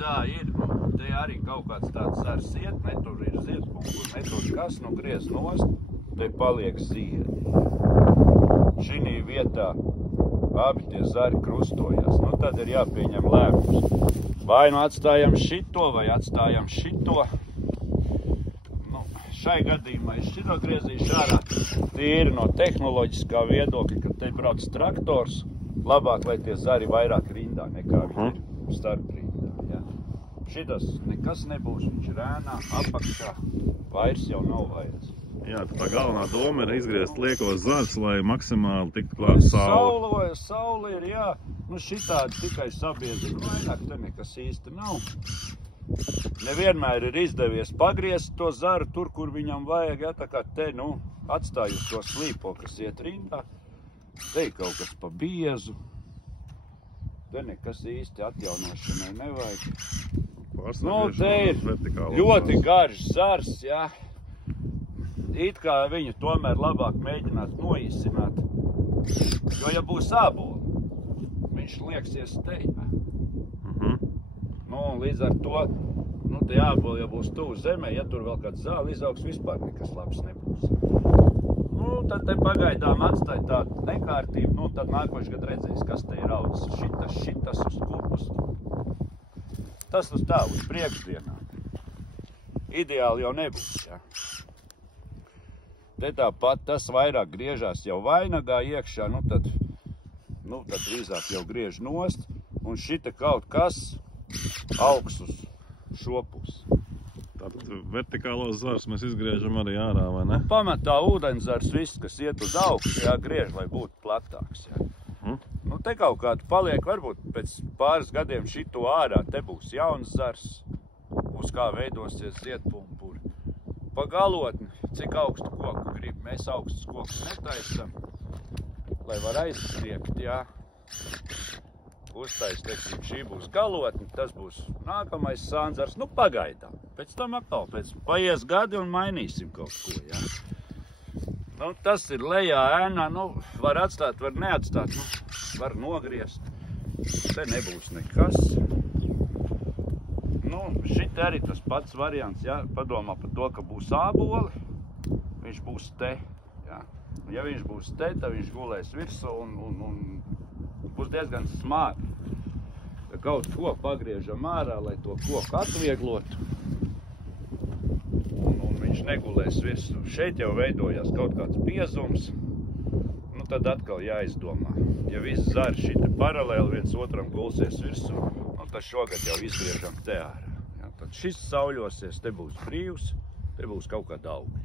tā ir. Te arī kaut kāds tāds zars iet, ne tur ir ziedpunkts, ne tur kas, nu griez nost, te paliek ziedi. Šinī vietā abi tie zari krustojās. Nu tad ir jāpieņem lēmums. Vai nu atstājam šito, vai atstājam šito. Nu, šai gadījumā es šito griezīšu ārā. Tīri no tehnoloģiskā viedokļa, kad te brauc traktors, labāk, lai tie zari vairāk rindā nekā viņi ir starp rindā. Ja? Šitas nekas nebūs, viņš ir ēnā, apakšā, vairs jau nav vairs. Jā, tā galvenā doma ir izgriezt liekos zarus, lai maksimāli tiktu klāt saule. Saule ir, jā. Nu šitādi tikai sabiedri, vairāk te nekas īsti nav. Nevienmēr ir izdevies pagriezt to zaru tur, kur viņam vajag, ja, tā kā te, nu, atstājot to slīpo, kas iet rindā. Te ir kaut kas pa biezu. Te nekas īsti atjaunošanai nevajag. Nu, te ir ļoti garš zars, jā. It kā viņu tomēr labāk mēģināt noīsināt, jo, ja būs āboli, viņš lieksies te. Nu, līdz ar to, nu, tie āboli jau būs tuvu zemē, ja tur vēl kāds zāli izaugs, vispār nekas labs nebūs. Nu, tad te pagaidām atstāj tādu nekārtību, nu, tad nākošais gad redzēs, kas te ir audzis. Šitas uz kupus. Tas uz tā, uz priekšdienā. Ideāli jau nebūs, jā. Te tāpat tas vairāk griežās jau vainagā iekšā, nu tad drīzāk jau griež nost, un šita kaut kas augs uz šo pusi. Tātad vertikālos zars mēs izgriežam arī ārā, vai ne? Pamatā ūdenzars viss, kas iet uz augšu, jāgriež, lai būtu platāks. Jā. Nu, te kaut kādu paliek, varbūt pēc pāris gadiem šito ārā, te būs jauns zars, uz kā veidosies ziedpumpuri. Pa galotni, cik augstu koku grib, mēs augstus kokus netaisam, lai var aizsniegt, jā. Uztais, teiksim, šī būs galotni, tas būs nākamais sānzars, nu pagaidām. Pēc tam atkal, paies gadi un mainīsim kaut ko, jā. Nu, tas ir lejā ēnā, nu, var atstāt, var neatstāt, nu, var nogriezt. Te nebūs nekas. Nu, šit arī tas pats variants, ja, padomā par to, ka būs āboli, viņš būs te, ja. Ja viņš būs te, tad viņš gulēs virsū un būs diezgan smāri. Kaut ko pagriežam ārā, lai to koku atvieglotu, un viņš negulēs virsū. Šeit jau veidojās kaut kāds biezums, nu tad atkal jāizdomā. Ja viss zari šita paralēli viens otram gulsies virsū, tad šogad jau izgriežam te ārā. Ja, tad šis sauļosies, te būs brīvs, te būs kaut kāda augļi.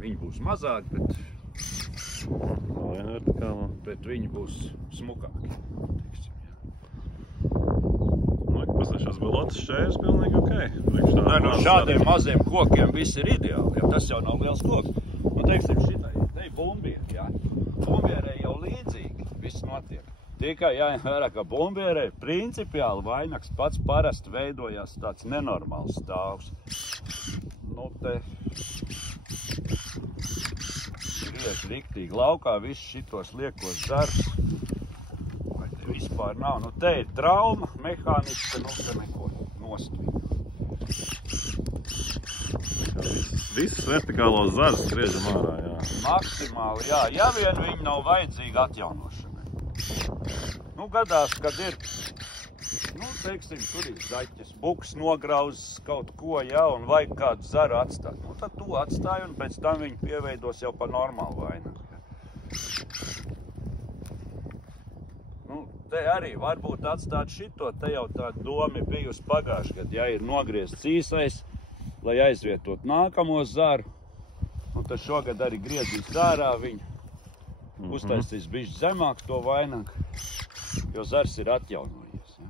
Viņi būs mazāk, bet viņi būs smukāki. Šis bilots šķērs pilnīgi ok. No šādiem maziem kokiem viss ir ideāli, ja tas jau nav liels koks. Un teiksim šitai, te ir bumbieri, ja. Bumbierē jau līdzīgi viss notiek. Tikai jāņem vērā, ka bumbierē principiāli vainags pats parasti veidojās tāds nenormāls stāvs. Nu, te griež riktīgi laukā viss šitos liekos zars. Vai te vispār nav? Nu, te ir trauma mehāniska, nu, te neko nostvīt. Visus vertikālos zars griežam ārā, jā. Maksimāli, jā. Ja vien viņi nav vajadzīgi atjaunošanai. Nu, gadās, kad ir, nu, teiksim, tur ir zaķis, buks nograuzis kaut ko, jā, un vajag kādu zaru atstāt. Nu, tad to atstāj, un pēc tam viņi pieveidos jau pa normālu vainagu. Nu, te arī varbūt atstāt šito, te jau tā doma bijusi pagājuši, kad, ja ir nogriezts īsais, lai aizvietot nākamo zaru, un tad šogad arī griezīs ārā viņu, uztaisīs bišķi zemāk to vainagu. Jo zars ir atjaunojies. Ja?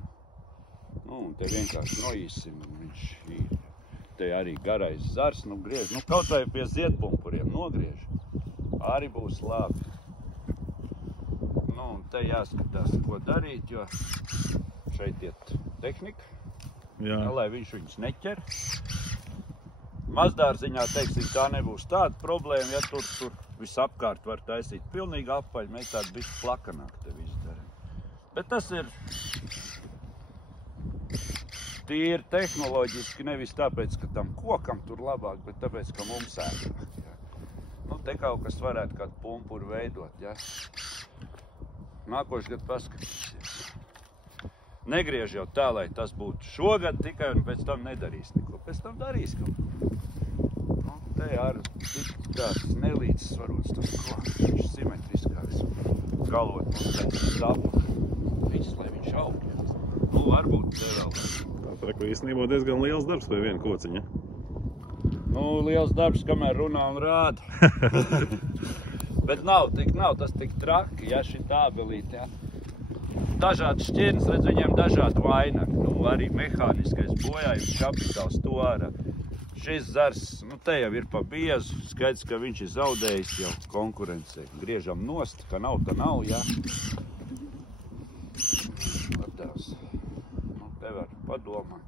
Nu, un te vienkārši noīsim, viņš ir. Te arī garais zars, nu griež. Nu, kaut vai pie ziedpumpuriem nogriež. Arī būs labi. Nu, un te jāskatās, ko darīt, jo šeit iet tehnika, ja, lai viņš viņus neķer. Mazdārziņā, teiksim, tā nebūs tāda problēma, ja tur visapkārt var taisīt pilnīgi apaļ, mēs tādu bišķi plakanāk te visu darām. Bet tas ir tīri tehnoloģiski, nevis tāpēc, ka tam kokam tur labāk, bet tāpēc, ka mums ērtāk. Ja. Nu, te kaut kas varētu kādu pumpuru veidot, ja. Nākošais gadu paskatīsies. Negriež jau tā, lai tas būtu šogad tikai un pēc tam nedarīs neko. Pēc tam darīs kaut ko. Nu, te ar tāds nelīdzsvarots tas koks, viņš simetriskāks. Galot mums pēc stapa. Viss, lai viņš aug. Nu, varbūt te vēl. Tā kā īstenībā diezgan liels darbs pie viena kociņa. Nu, liels darbs, kamēr runā un rāda. Bet nav tas tik traki, ja šī tābelīt, ja. Dažādi šķirnes, redz, viņiem dažādi vainagi. Nu, arī mehāniskais bojājums, kapitāls to ārā. Šis zars, nu, te jau ir pa biezu. Skaidrs, ka viņš ir zaudējis jau konkurencei. Griežam nost, ka nav, tā nav, ja. Atdevs. Nu, te var padomāt.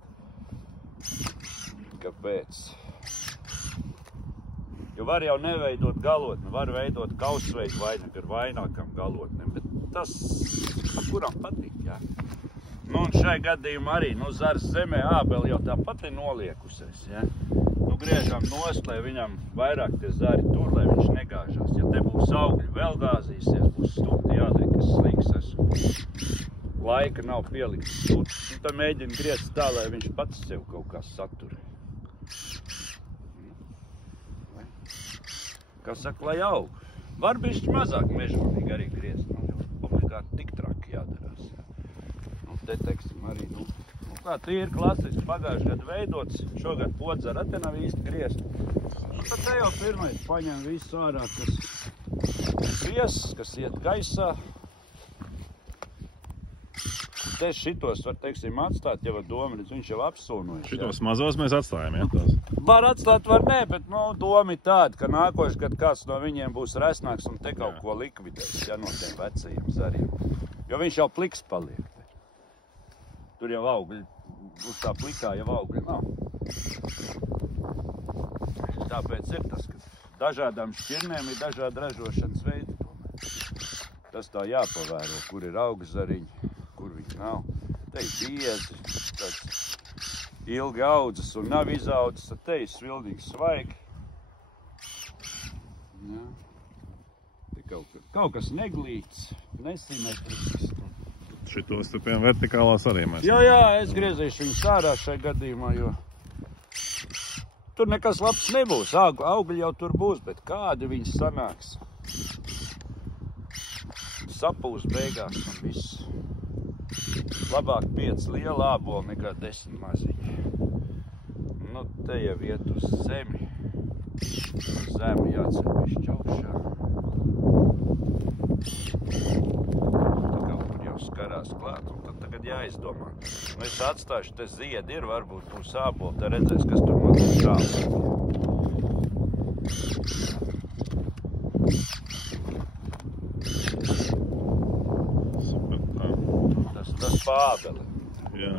Kāpēc? Jo var jau neveidot galotni, var veidot kausveidu vainagu ar vainākam galotnēm, bet tas, kuram patīk, jā. Nu, un šai gadījumā arī, nu, zars zemē ābeli jau tāpat ir noliekusies, jā. Nu, griežam nost, lai viņam vairāk tie zari tur, lai viņš negāžās. Ja te būs augļi, vēl gāzīsies, būs stūti jāliek, kas slinks esmu. Laika nav pielikts stūti. Nu, tad mēģina griezt tā, lai viņš pats sev kaut kā satur. Kā saka, lai aug. Var bišķi mazāk mežonīgi arī griezt. Nu, obligāti tik traki jādarās. Jā. Nu, te teiksim arī, nu kā tīri klasiski pagājuši gadu veidots, šogad podzara te nav īsti griezt. Nu, tad te jau pirmais paņem visu ārā, kas griezt, kas iet gaisā. Te šitos var, teiksim, atstāt, ja var doma, redz, viņš jau apsūnojas. Šitos mazos mēs atstājam, ja? Tās. Var atstāt, var nē, bet, nu, doma ir tāda, ka nākošais gadu kāds no viņiem būs resnāks un te kaut ko likvidēs, ja, no tiem vecajiem zariem. Jo viņš jau pliks paliek. Tur jau augļi, uz tā plikā jau augļi nav. Tāpēc ir tas, ka dažādām šķirnēm ir dažādi ražošanas veidi tomēr. Tas tā jāpavēro, kur ir augzariņi, kur viņi nav. Te ir biezi, tāds ilgi audzes un nav izaudzes, tad te ir svilnīgi svaigi. Jā. Te kaut kas neglīts, nesimetrisks. Šitos te piemēram vertikālās arī mēs. Jā, es griezīšu viņus ārā šai gadījumā, jo tur nekas labs nebūs. Augļi jau tur būs, bet kādi viņi sanāks. Sapūs beigās un viss. Labāk 5 liela āboli nekā 10 maziņi. Nu, te jau iet uz zemi. Uz zemi jācer bišķi augšā. Tā kaut kur jau skarās klāt, un tad tagad jāizdomā. Nu, es atstāšu, te ziedi ir, varbūt būs āboli, te redzēs, kas tur mazliet šāp. Tas pābeli. Jā.